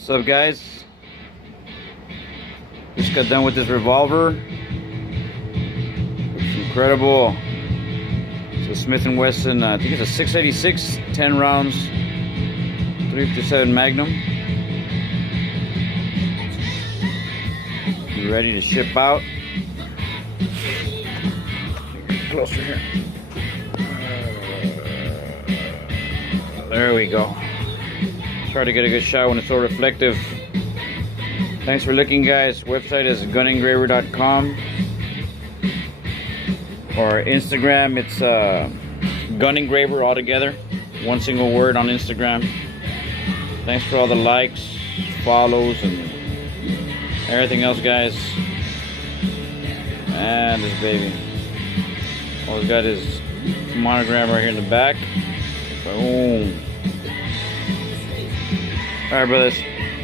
What's up, guys? Just got done with this revolver. It's incredible. It's a Smith & Wesson, I think it's a 686, 10 rounds, 357 Magnum. You ready to ship out? Closer here. There we go. Try to get a good shot when it's so reflective. Thanks for looking, guys. Website is gunengraver.com, or Instagram, it's Gun Engraver altogether, one single word on Instagram. Thanks for all the likes, follows, and everything else, guys. And this baby, oh, it's got his monogram right here in the back. Boom. All right, brothers.